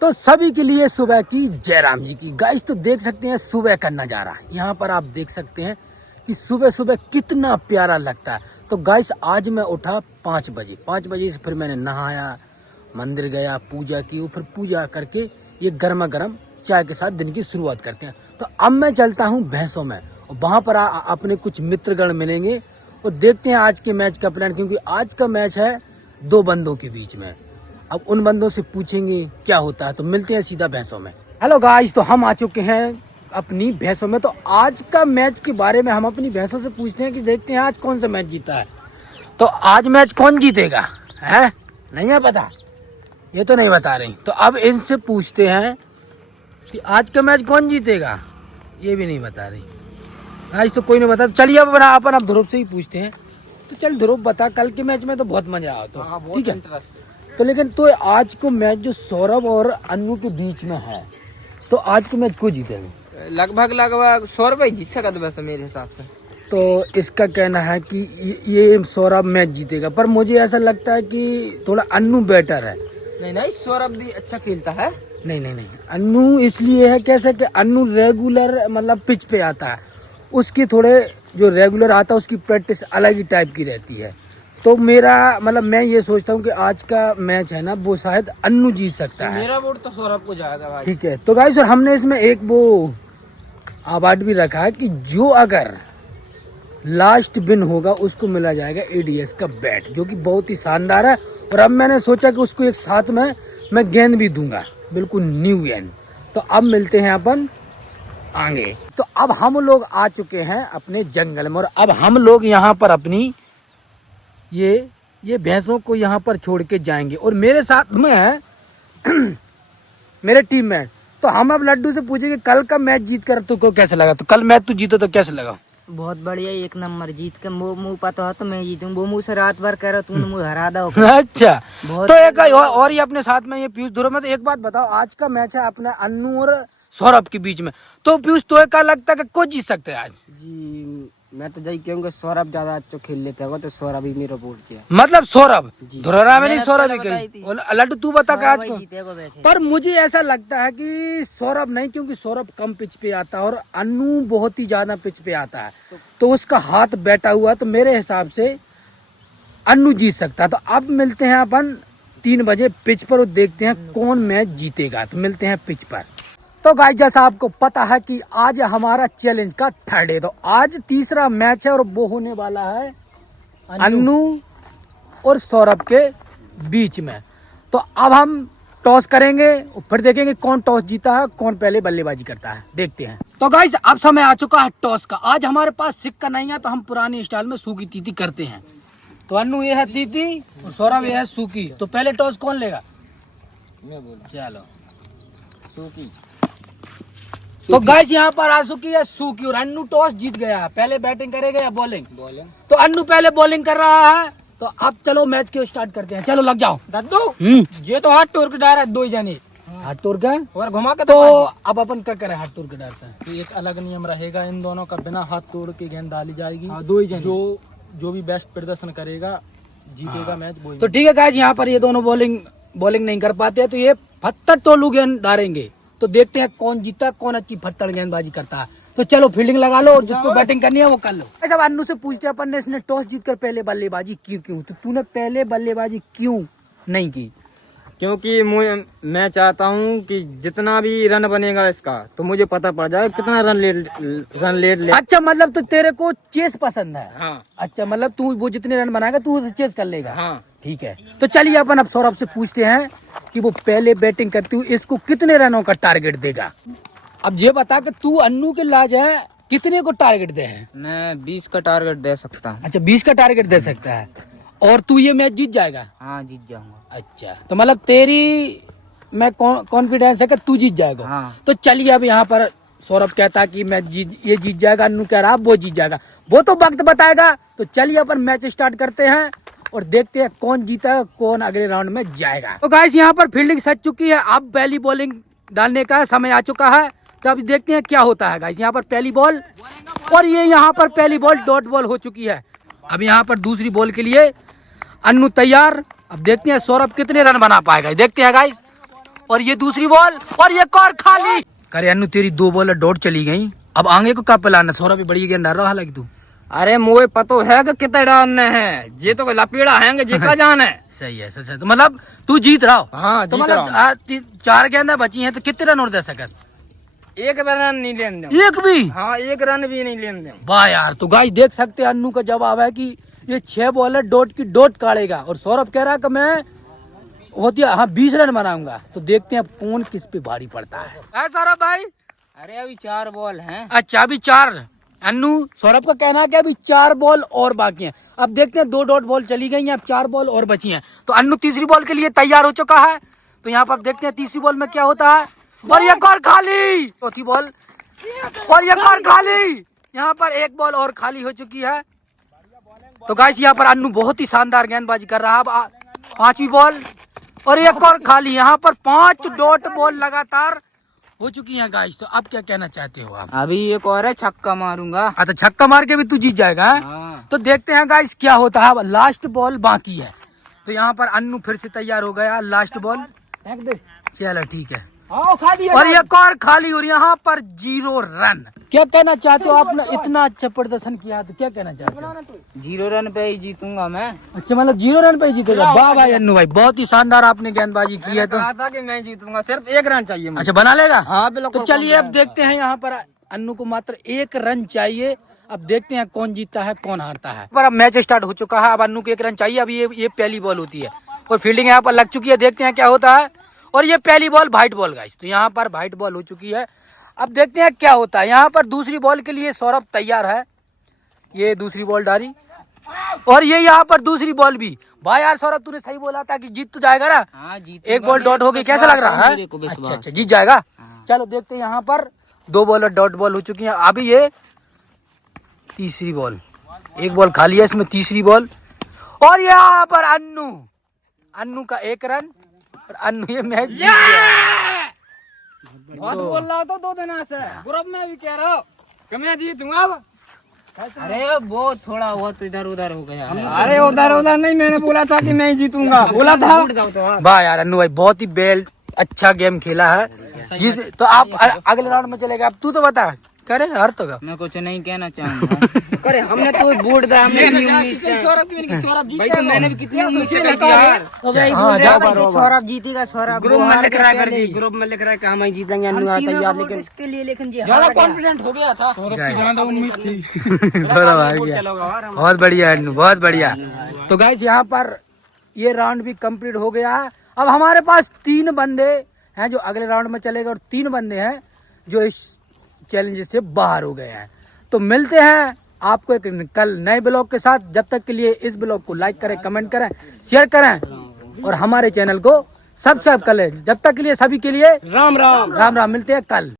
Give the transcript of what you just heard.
तो सभी के लिए सुबह की जयराम जी की। गाइस तो देख सकते हैं सुबह का नज़ारा, यहाँ पर आप देख सकते हैं कि सुबह सुबह कितना प्यारा लगता है। तो गाइस आज मैं उठा 5 बजे, 5 बजे से फिर मैंने नहाया, मंदिर गया, पूजा की, फिर पूजा करके ये गर्मा गर्म चाय के साथ दिन की शुरुआत करते हैं। तो अब मैं चलता हूँ भैंसों में और वहाँ पर अपने कुछ मित्रगण मिलेंगे और देखते हैं आज के मैच का प्लान, क्योंकि आज का मैच है 2 बंदों के बीच में। अब उन बंदों से पूछेंगे क्या होता है, तो मिलते हैं सीधा भैंसों में। हेलो गाइस, तो हम आ चुके हैं अपनी भैंसों में। तो आज का मैच के बारे में हम अपनी भैंसों से पूछते हैं कि देखते हैं आज कौन सा मैच जीता है। तो आज मैच कौन जीतेगा है, नहीं है पता, ये तो नहीं बता रही। तो अब इनसे पूछते हैं कि आज का मैच कौन जीतेगा, ये भी नहीं बता रही। गाइस तो कोई नहीं बता। चलिए अब ध्रुव से ही पूछते हैं। तो चल ध्रुव बता, कल के मैच में तो बहुत मजा आया, तो ठीक है। तो लेकिन तो आज को मैच जो सौरभ और अन्नू के बीच में है, तो आज को मैच को जीतेगा? लगभग सौरभ ही जीत सकता वैसे मेरे हिसाब से। तो इसका कहना है कि ये सौरभ मैच जीतेगा, पर मुझे ऐसा लगता है कि थोड़ा अन्नू बेटर है। नहीं, सौरभ भी अच्छा खेलता है। नहीं, अन्नू इसलिए है, कैसे कि अन्नू रेगुलर मतलब पिच पे आता है, उसकी थोड़े जो रेगुलर आता है उसकी प्रैक्टिस अलग ही टाइप की रहती है। तो मेरा मतलब मैं ये सोचता हूँ कि आज का मैच है ना, वो शायद अन्नू जीत सकता है। मेरा वोट तो सौरभ को जाएगा भाई। ठीक है। तो गाइस, और हमने इसमें एक वो अवार्ड भी रखा है कि जो अगर लास्ट विन होगा उसको मिला जाएगा एडीएस का बैट, जो कि बहुत ही शानदार है। और अब मैंने सोचा कि उसको एक साथ में मैं गेंद भी दूंगा, बिल्कुल न्यू गेंद। तो अब मिलते हैं अपन आगे। तो अब हम लोग आ चुके हैं अपने जंगल में, और अब हम लोग यहाँ पर अपनी ये भैंसों को यहाँ पर छोड़ के जाएंगे। और मेरे साथ में है मेरे टीम में। तो हम अब लड्डू से पूछेंगे कल का मैच जीत कर तुमको कैसे लगा। तो कल मैच तू जीतो तो कैसे लगा? बहुत बढ़िया, 1 नंबर। जीत के मुँह पता हो तो मैं जीतूं। वो मुँह से रात भर कह रहा तूने मुझे हरा दो। अच्छा, तो एक और ये अपने साथ में ये पीयूष ध्रुव में। तो एक बात बताओ, आज का मैच है अपने अन्नू और सौरभ के बीच में। तो पीयूष तो क्या लगता है कि कौन जीत सकते हैं आज? जी मैं तो यही कहूँगा सौरभ ज्यादा अच्छा खेल लेता है, तो सौरभ ही मेरा वोट किया। मतलब सौरभ धुररा में नहीं, सौरभ ही कही। लड्डू तू बता कि आज को? पर मुझे ऐसा लगता है कि सौरभ नहीं, क्योंकि सौरभ कम पिच पे आता है और अन्नू बहुत ही ज्यादा पिच पे आता है, तो उसका हाथ बैठा हुआ, तो मेरे हिसाब से अन्नू जीत सकता है। तो अब मिलते हैं अपन 3 बजे पिच पर और देखते हैं कौन मैच जीतेगा। तो मिलते हैं पिच पर। तो गाइस, जैसा आपको पता है कि आज हमारा चैलेंज का 3rd डे। तो आज तीसरा मैच है और वो होने वाला है अन्नू और सौरभ के बीच में। तो अब हम टॉस करेंगे और फिर देखेंगे कौन टॉस जीता है, कौन पहले बल्लेबाजी करता है, देखते हैं। तो गाइस, अब समय आ चुका है टॉस का। आज हमारे पास सिक्का नहीं है, तो हम पुरानी स्टाइल में सूखी तीती करते हैं। तो अन्नू ये है तीती और सौरभ ये है सूखी। तो पहले टॉस कौन लेगा? मैं बोला चलो सूखी। तो गाइस, यहाँ पर आसुकी है सूखी और अन्नू टॉस जीत गया है। पहले बैटिंग करेगा या बॉलिंग? तो अन्नू पहले बॉलिंग कर रहा है। तो अब चलो मैच को स्टार्ट करते हैं। चलो लग जाओ दद्दू। ये तो हाथ तोड़ के डाल 2 जने हाथ तोड़ के और घुमा के। तो अब अपन क्या करें, हाथ तोड़ के डालते हैं। तो एक अलग नियम रहेगा इन दोनों का, बिना हाथ तोड़ के गेंद डाली जाएगी। 2 ही जने जो भी बेस्ट प्रदर्शन करेगा जीतेगा मैच। तो ठीक है गाइस, यहाँ पर ये दोनों बॉलिंग नहीं कर पाते हैं, तो ये पत्थर टोलू गेंद डालेंगे। तो देखते हैं कौन जीता, कौन अच्छी फट्टड़ गेंदबाजी करता है। तो चलो फील्डिंग लगा लो, जिसको बैटिंग करनी है वो कर लो। जब अन्नू से पूछते हैं अपन ने, इसने टॉस जीतकर पहले बल्लेबाजी क्यों? तो तूने पहले बल्लेबाजी क्यों नहीं की? क्योंकि मैं चाहता हूँ कि जितना भी रन बनेगा इसका, तो मुझे पता पड़ जाए कितना रन लेट ले। अच्छा, मतलब तो तेरे को चेस पसंद है? हाँ। अच्छा, मतलब तू वो जितने रन बनाएगा तू उसे चेस कर लेगा? हाँ। ठीक है। तो चलिए अपन अब सौरभ से पूछते हैं कि वो पहले बैटिंग करती हुई इसको कितने रनों का टारगेट देगा। अब ये बता कि तू अन्नू के लाज है, कितने को टारगेट दे है? मैं 20 का टारगेट दे सकता हूँ। अच्छा, 20 का टारगेट दे सकता है। और तू ये मैच जीत जाएगा? हाँ, जीत जाऊंगा। अच्छा, तो मतलब तेरी मैं कॉन्फिडेंस है कि तू जीत जाएगा? हाँ। तो चलिए, अब यहाँ पर सौरभ कहता है कि मैं ये जीत जाएगा, अन्नू कह रहा वो जीत जाएगा, वो तो वक्त बताएगा। तो चलिए अपन मैच स्टार्ट करते हैं और देखते हैं कौन जीता, कौन अगले राउंड में जाएगा। तो गाइस, यहाँ पर फील्डिंग सज चुकी है, अब पहली बॉलिंग डालने का समय आ चुका है। तो अभी देखते हैं क्या होता है गाइस। यहाँ पर पहली बॉल, और ये यहाँ पर पहली बॉल डॉट बॉल हो चुकी है। अब यहाँ पर दूसरी बॉल के लिए अन्नू तैयार। अब देखते हैं सौरभ कितने रन बना पाएगा, देखते हैं गाइस। और ये दूसरी बॉल और ये और खाली। करे अन्नू तेरी 2 बॉल डॉट चली गई, अब आगे को कब लाना। सौरभ भी बड़ी गेंद डाल रहा है हालांकि तू। अरे मुझे पतो है कि कितने डालने हैं, ये तो लपेड़ा है जिका जान है। सही है, सच है। तो मतलब तू जीत रहा हो। हाँ, तो जीत मतलब 4 गेंदा बची हैं, तो कितने रन और दे सकत। एक रन नहीं लेने दूं। एक भी? हाँ, एक रन भी नहीं लेने दूं। वाह यार। तो गाइस देख सकते हैं अन्नू का जवाब है कि ये 6 बॉल है, डॉट की डॉट काटेगा। और सौरभ कह रहा है कि मैं होती है 20 रन बनाऊंगा। तो देखते हैं कौन किस पे भारी पड़ता है सौरभ भाई। अरे अभी 4 बॉल हैं। अच्छा अभी 4। अन्नू सौरभ का कहना है कि अभी 4 बॉल और बाकी हैं। अब देखते हैं 2 डॉट बॉल चली गई हैं, अब 4 बॉल और बची हैं। तो अन्नू तीसरी बॉल के लिए तैयार हो चुका है। तो यहाँ पर देखते हैं तीसरी बॉल में क्या होता है। और एक और खाली, चौथी बॉल और एक और खाली। यहाँ पर 1 बॉल और खाली हो चुकी है। तो गाइस यहाँ पर अन्नू बहुत ही शानदार गेंदबाजी कर रहा है। अब 5वीं बॉल और 1 और खाली। यहाँ पर 5 डॉट बॉल लगातार हो चुकी हैं गाइस। तो अब क्या कहना चाहते हो आप। अभी एक और है, छक्का मारूंगा। तो छक्का मार के भी तू जीत जाएगा। हाँ। तो देखते हैं गाइस क्या होता है। अब लास्ट बॉल बाकी है। तो यहाँ पर अन्नू फिर से तैयार हो गया। लास्ट बॉल चलो ठीक है। खाली और एक और खाली और यहाँ पर 0 रन। क्या कहना चाहते हो, आपने इतना अच्छा प्रदर्शन किया तो क्या कहना चाहते हो। 0 रन पे ही जीतूंगा मैं। अच्छा मतलब 0 रन पे ही जीतेगा। वाह भाई अन्नू भाई, बहुत ही शानदार आपने गेंदबाजी की है। तो कहा था कि मैं जीतूंगा, सिर्फ 1 रन चाहिए मुझे। अच्छा बना लेगा। हाँ बिल्कुल। तो चलिए अब देखते हैं। यहाँ पर अन्नू को मात्र 1 रन चाहिए। अब देखते हैं कौन जीतता है कौन हारता है। पर अब मैच स्टार्ट हो चुका है। अब अन्नू को 1 रन चाहिए। अब ये पहली बॉल होती है और फील्डिंग यहाँ पर लग चुकी है। देखते हैं क्या होता है। और ये पहली बॉल वाइट बॉल गाइस। तो यहाँ पर वाइट बॉल हो चुकी है। अब देखते हैं क्या होता है। यहाँ पर दूसरी बॉल के लिए सौरभ तैयार है। ये दूसरी बॉल डाली और ये यहाँ पर दूसरी बॉल भी। भाई यार सौरभ तूने सही बोला था कि जीत तो जाएगा ना। हाँ, 1 बॉल डॉट हो गई, कैसा लग रहा है। अच्छा जीत जाएगा। चलो देखते हैं। यहाँ पर 2 बॉल डॉट बॉल हो चुकी है। अभी ये तीसरी बॉल, 1 बॉल खाली है इसमें, तीसरी बॉल। और यहाँ पर अन्नू का 1 रन और अन्नू ये मैच जीत गया। बस बोल रहा तो 2 दिन से ग्रुप में भी कह रहा हूँ कि मैं जीतूंगा। अरे वो थोड़ा बहुत इधर उधर हो गया। अरे उधर उधर नहीं, मैंने बोला था कि मैं जीतूंगा, बोला था। वाह यार अन्नू भाई, बहुत ही अच्छा गेम खेला है। जीत तो आप अगले राउंड में चलेगा। अब तू तो बता, करे हर तो मैं कुछ नहीं कहना चाहूंगा। करे हमने तो वोट दिया, हमने भाई तो मैंने भी कितनी उम्मीद से किया यार। तो भाई बोल रहे हैं कि सौरभ जीतेगा। सौरभ ग्रुप में लिख रहा है, ग्रुप में लिख रहा है कि हम ही जीतेंगे। अन्नू आता यार, लेकिन इसके लिए लेकिन जी ज्यादा कॉन्फिडेंट हो गया था। ज्यादा उम्मीद थी। सौरभ आ गया। बहुत बढ़िया अन्नू, बहुत बढ़िया। तो गाइस यहाँ पर ये राउंड भी कंप्लीट हो गया है। अब हमारे पास 3 बंदे हैं जो अगले राउंड में चलेगा और 3 बंदे हैं जो इस चैलेंज से बाहर हो गए हैं। तो मिलते हैं आपको एक कल नए ब्लॉग के साथ। जब तक के लिए इस ब्लॉग को लाइक करें, कमेंट करें, शेयर करें और हमारे चैनल को सब्सक्राइब कर लें। जब तक के लिए सभी के लिए राम राम। राम राम। मिलते हैं कल।